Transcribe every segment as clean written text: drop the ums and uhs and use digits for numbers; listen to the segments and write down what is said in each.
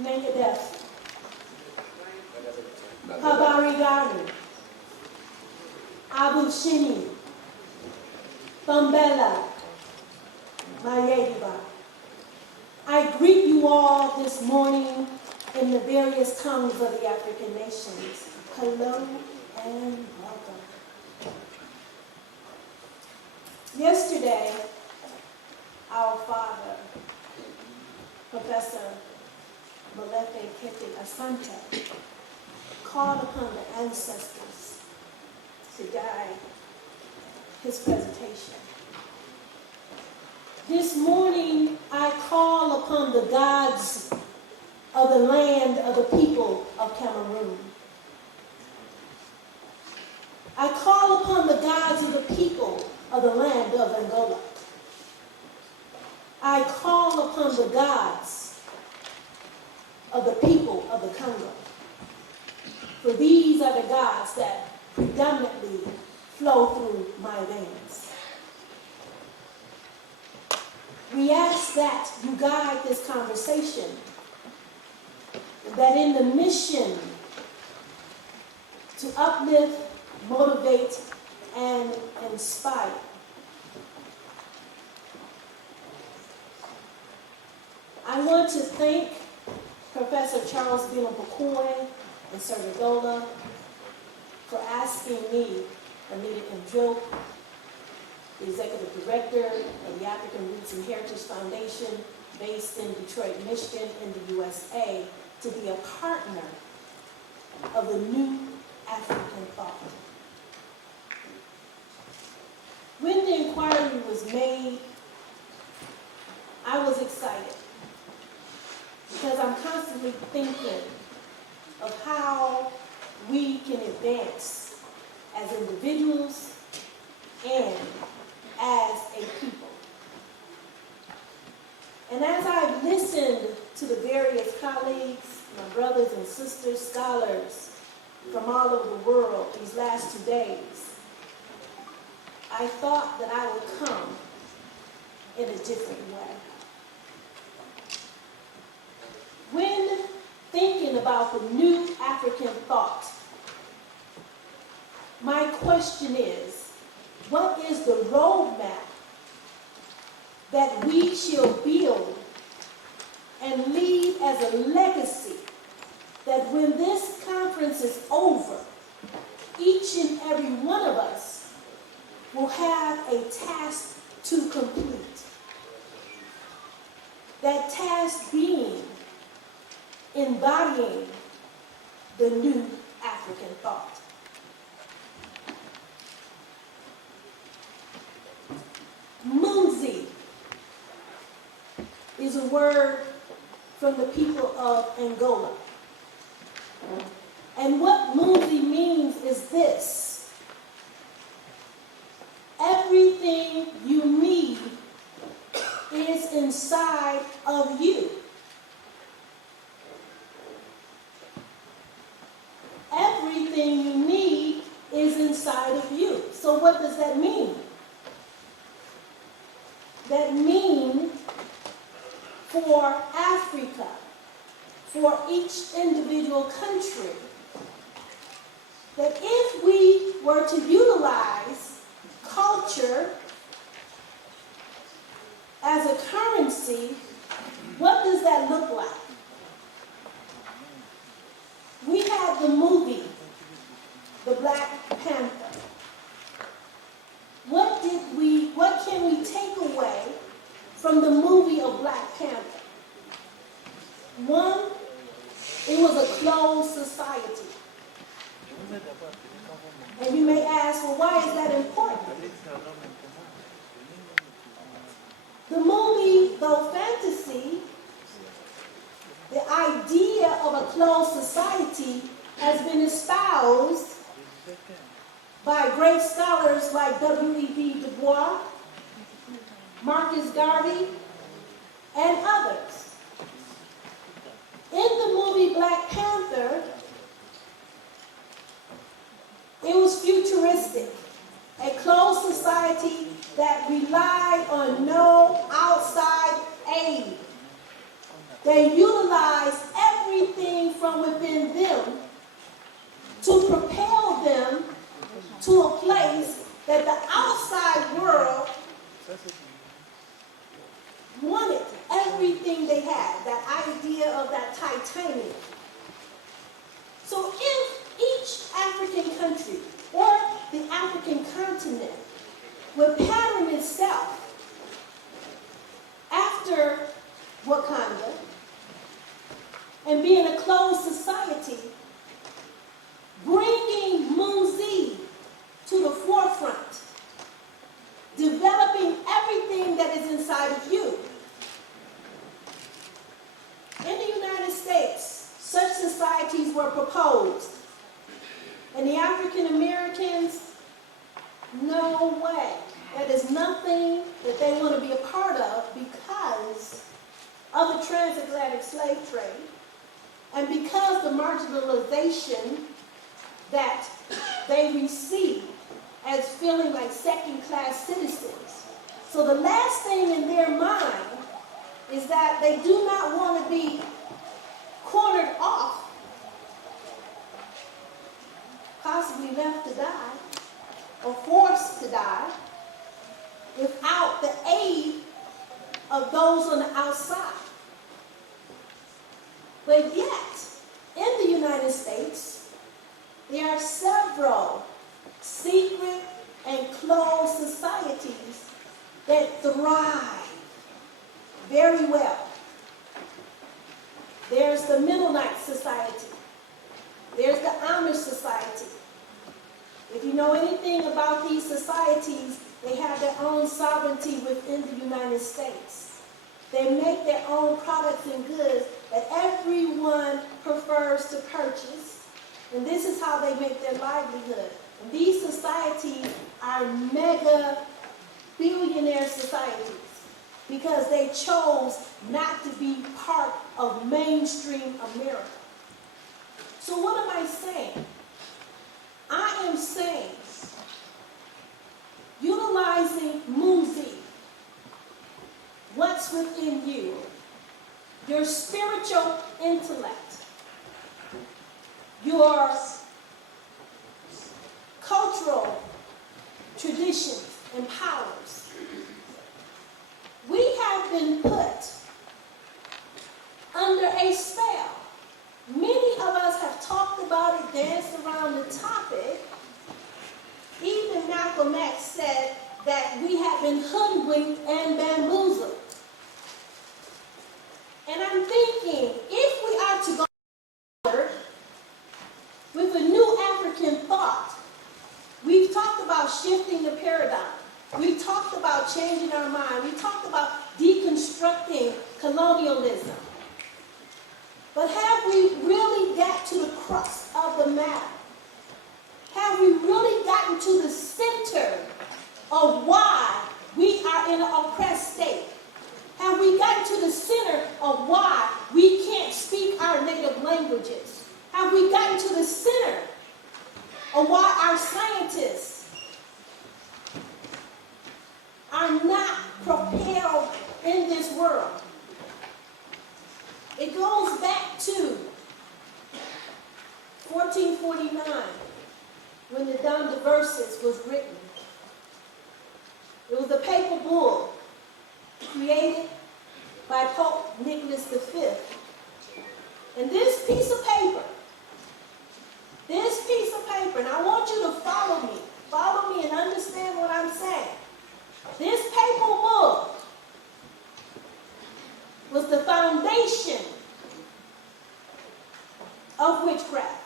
Megadeth, Kabarigani, Abushini, Thumbela, Mayediba. I greet you all this morning in the various tongues of the African nations. Hello and welcome. Yesterday, our father, Professor Molefe Kete Asante, called upon the ancestors to guide his presentation. This morning, I call upon the gods of the land of the people of Cameroon. I call upon the gods of the people of the land of Angola. I call upon the gods of the people of the Congo. For these are the gods that predominantly flow through my veins. We ask that you guide this conversation, that in the mission to uplift, motivate, and inspire, I want to thank Professor Charles Bino-Bokoy and Cerdotola for asking me, Anita and Diop, the Executive Director of the African Roots and Heritage Foundation based in Detroit, Michigan in the USA, to be a partner of the new African thought. When the inquiry was made, I was excited because I'm constantly thinking of how we can advance as individuals and as a people. And as I've listened to the various colleagues, my brothers and sisters, scholars from all over the world these last 2 days, I thought that I would come in a different way. When thinking about the new African thought, my question is, what is the roadmap that we shall build and leave as a legacy that when this conference is over, each and every one of us will have a task to complete? That task being embodying the new African thought. Munzi is a word from the people of Angola. And what Munzi means is this: everything you need is inside of you. Everything you need is inside of you. So what does that mean? That means for Africa, for each individual country, that if we were to utilize culture as a currency, what does that look like? We have the movie, The Black Panther. What can we take away from the movie of Black Panther? One, it was a closed society. And you may ask, well, why is that important? The movie, though fantasy, the idea of a closed society has been espoused by great scholars like W.E.B. Du Bois, Marcus Garvey, and others. In the movie Black Panther, it was futuristic, a closed society that relied on no outside aid. They utilized everything from within them to propel them to a place that the outside world wanted everything they had, that idea of that titanium. So if each African country or the African continent would pattern itself after Wakanda and be in a closed society, bringing Munzi to the forefront, developing everything that is inside of you. In the United States, such societies were proposed. And the African Americans, no way. That is nothing that they want to be a part of because of the transatlantic slave trade and because the marginalization that they receive as feeling like second-class citizens. So the last thing in their mind is that they do not want to be cornered off, possibly left to die, or forced to die, without the aid of those on the outside. But yet, in the United States, there are several secret and closed societies that thrive very well. There's the Mennonite Society. There's the Amish Society. If you know anything about these societies, they have their own sovereignty within the United States. They make their own products and goods that everyone prefers to purchase. And this is how they make their livelihood. And these societies are mega billionaire societies because they chose not to be part of mainstream America. So what am I saying? I am saying utilizing Munzi, what's within you, your spiritual intellect, your cultural traditions and powers. We have been put under a spell. Many of us have talked about it, danced around the topic. Even Malcolm X said that we have been hoodwinked and bamboozled. And I'm thinking, if we are to go forward with a new African thought, we've talked about shifting the paradigm. We talked about changing our mind. We talked about deconstructing colonialism. But have we really got to the crux of the matter? Have we really gotten to the center of why we are in an oppressed state? Have we gotten to the center of why we can't speak our native languages? Have we gotten to the center of why our scientists are not propelled in this world? It goes back to 1449 when the Dom de Verses was written. It was a papal bull created by Pope Nicholas V. And this piece of paper, and I want you to follow me and understand what I'm saying. This papal bull was the foundation of witchcraft.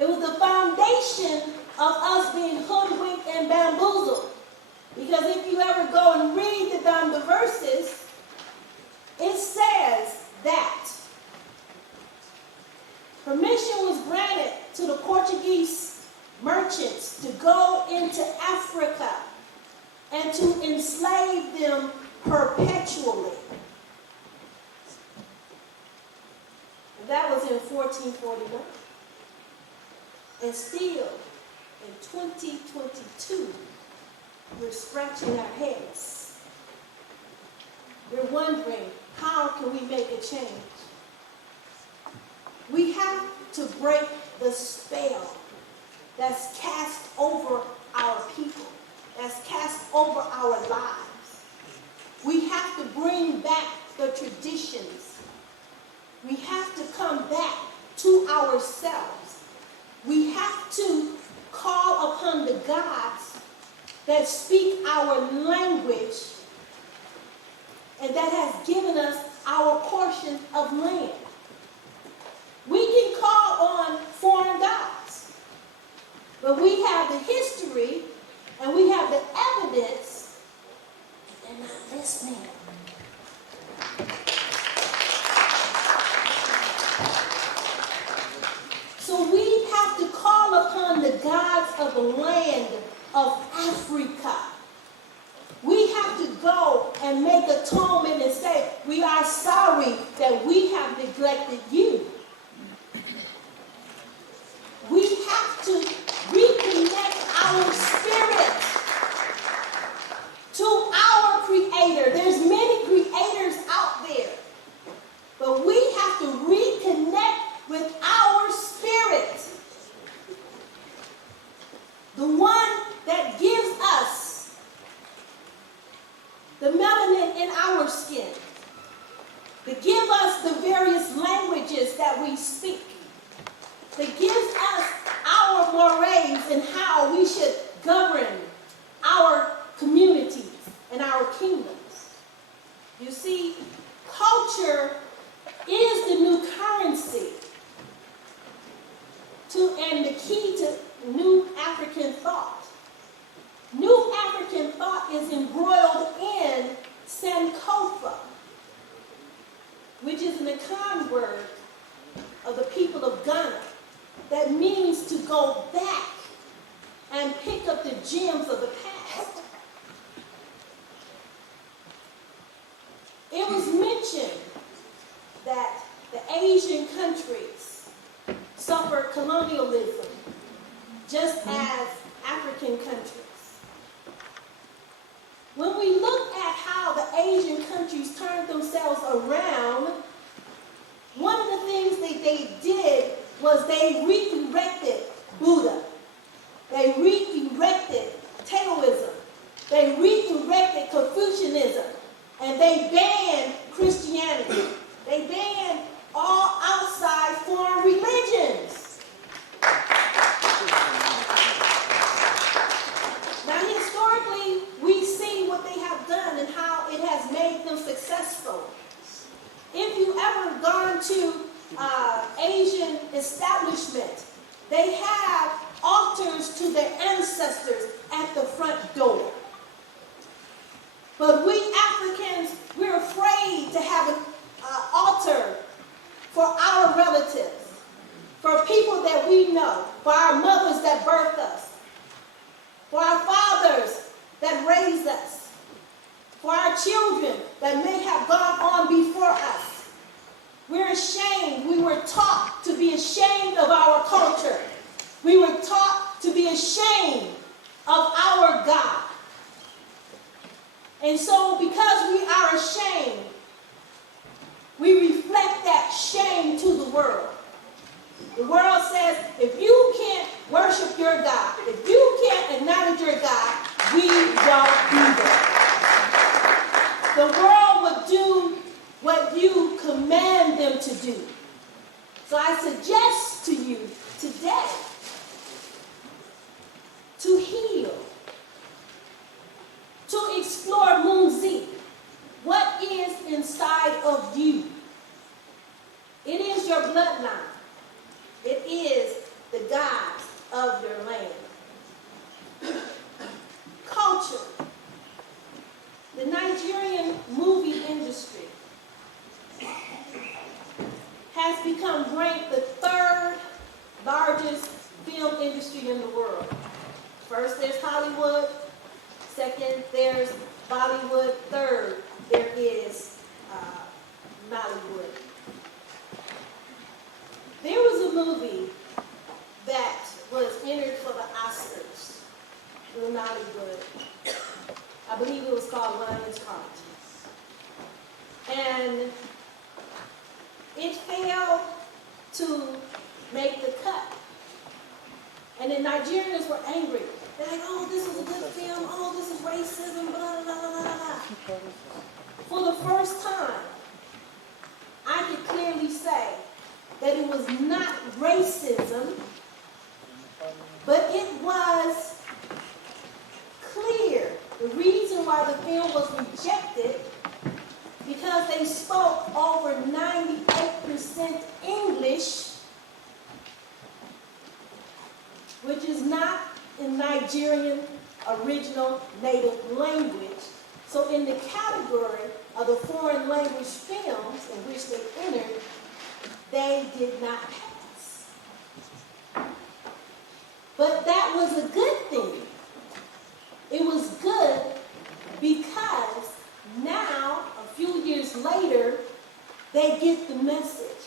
It was the foundation of us being hoodwinked and bamboozled. Because if you ever go and read the Dom de Verses, it says that permission was granted to the Portuguese merchants to go into Africa and to enslave them perpetually. And that was in 1449. And still, in 2022, we're scratching our heads. We're wondering, how can we make a change? We have to break the spell that's cast over our people, that's cast over our lives. We have to bring back the traditions. We have to come back to ourselves. We have to call upon the gods that speak our language and that has given us our portion of land. We can call on foreign gods, but we have the history and we have the evidence that they're not listening. So we have to call upon the gods of the land of Africa. We have to go and make atonement and say, we are sorry that we have neglected you. We have to reconnect our spirit to our Creator. There's many creators out there, but we have to reconnect with our spirit. The one that gives us the melanin in our skin, to give us the various languages that we speak, that gives us our mores and how we should govern our communities and our kingdoms. You see, culture is the new currency and the key to new African thought. New African thought is embroiled in Sankofa, which is an Akan word of the people of Ghana that means to go back and pick up the gems of the past. It was mentioned that the Asian countries suffered colonialism just as African countries. When we look at how the Asian countries turned themselves around, one of the things that they did was they re-erected Buddha. They re-erected Taoism. They re-erected Confucianism. And they banned Christianity. They banned all outside foreign religions. Now, historically, we see what they have done and how it has made them successful. If you've ever gone to Asian establishment, they have altars to their ancestors at the front door. But we Africans, we're afraid to have an altar for our relatives, for people that we know, for our mothers that birthed us, for our fathers that raised us, for our children that may have gone on before us. We're ashamed. We were taught to be ashamed of our culture. We were taught to be ashamed of our God. And so because we are ashamed, we reflect that shame to the world. The world says, if you can't worship your God, if you can't acknowledge your God, we won't be there. The world will do what you command them to do. So I suggest to you today to heal, to explore Munzi. What is inside of you? It is your bloodline. It is the gods of your land. Culture. The Nigerian movie industry has become ranked the third largest film industry in the world. First, there's Hollywood. Second, there's Bollywood. Third, there is Nollywood. There was a movie that was entered for the Oscars in Nollywood. I believe it was called Lion's Heart. And it failed to make the cut. And the Nigerians were angry. They're like, oh, this is a good film. Oh, this is racism, blah, blah, blah, blah, blah. For the first time, I could clearly say that it was not racism, but it was clear. The reason why the film was rejected, because they spoke over 98% English, which is not in Nigerian original native language. So in the category of the foreign language films in which they entered, they did not pass. But that was a good thing. It was good because now, a few years later, they get the message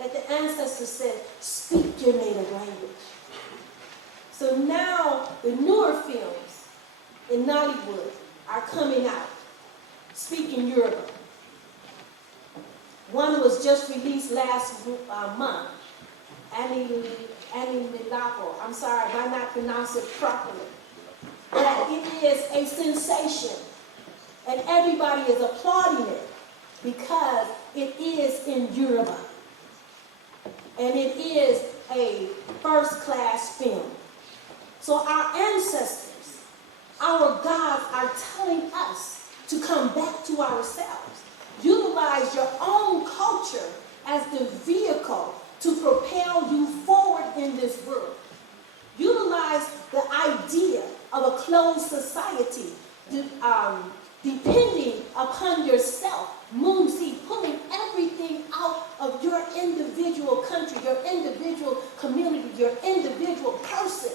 that the ancestors said, speak your native language. So now the newer films in Nollywood are coming out, speaking Yoruba. One was just released last month, Anita. I'm sorry, I might not pronounce it properly. But it is a sensation, and everybody is applauding it because it is in Yoruba. And it is a first-class film. So our ancestors, our gods are telling us to come back to ourselves. Utilize your own culture as the vehicle to propel you forward in this world. Utilize the idea of a closed society, depending upon yourself, pulling everything out of your individual country, your individual community, your individual person,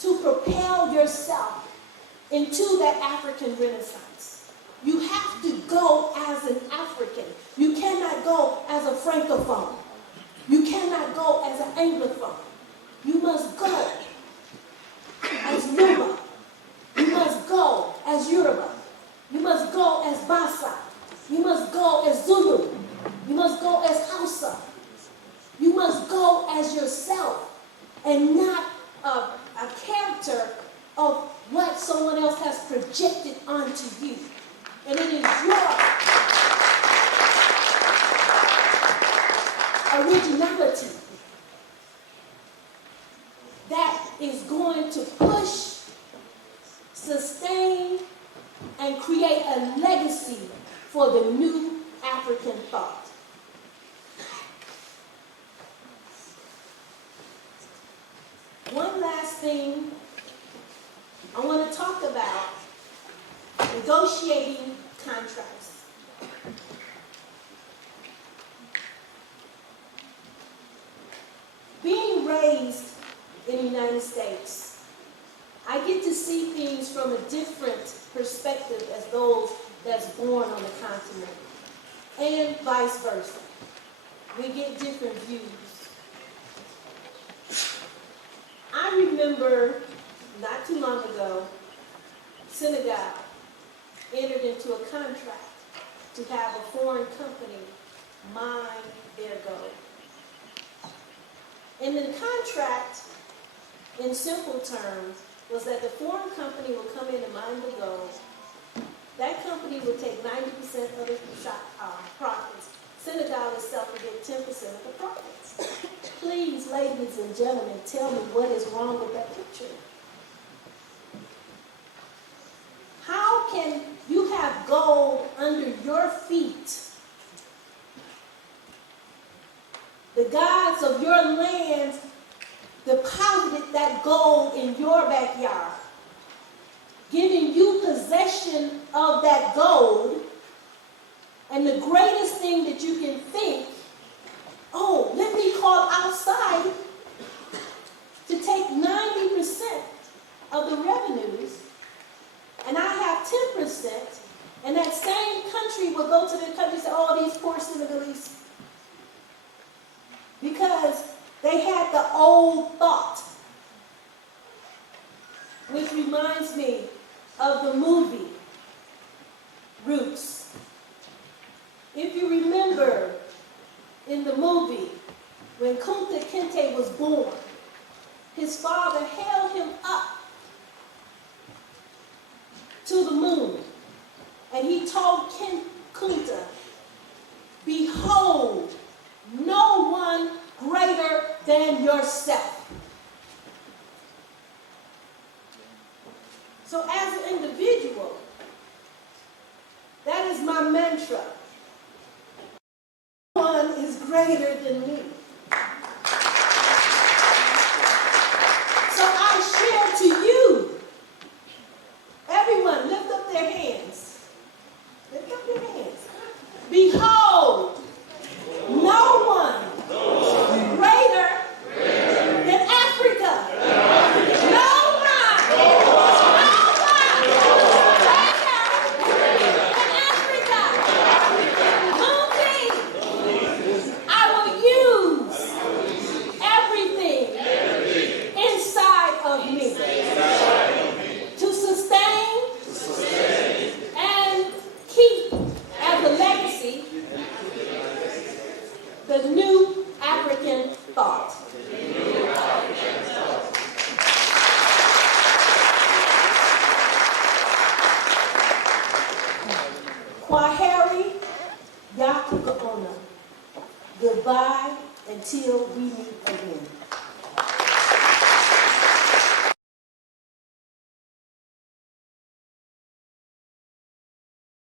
to propel yourself into that African Renaissance. You have to go as an African. You cannot go as a Francophone. You cannot go as an Anglophone. You must go as Numa. You must go as Yoruba. You must go as Basa. You must go as Zulu. You must go as Hausa. You must go as yourself and not a character of what someone else has projected onto you. And it is your originality that is going to push, sustain, and create a legacy for the new African thought. One last thing I want to talk about: negotiating contracts. Being raised in the United States, I get to see things from a different perspective as those that's born on the continent, and vice versa. We get different views. I remember not too long ago, Senegal entered into a contract to have a foreign company mine their gold. And the contract, in simple terms, was that the foreign company would come in and mine the gold. That company would take 90% of the profits. Senegal itself would get 10% of the profits. Please, ladies and gentlemen, tell me what is wrong with that picture. How can you have gold under your feet? The gods of your land deposited that gold in your backyard, giving you possession of that gold, and the greatest thing that you can think, oh, let me call outside to take 90% of the revenues, and I have 10%, and that same country will go to the country and say, oh, these poor Senegalese. Because they had the old thought, which reminds me of the movie Roots. If you remember, the movie, when Kunta Kinte was born, his father held him up to the moon, and he told Kunta, behold, no one greater than yourself. So as an individual, that is my mantra. No one is greater than me. So I share to you, everyone lift up their hands. Lift up your hands. Behold, no one greater than Africa. No one greater than Africa. Moving, I will use everything inside of me to sustain and keep as a legacy the new African thought. Kwaheri Yakukaona. Goodbye until we meet again.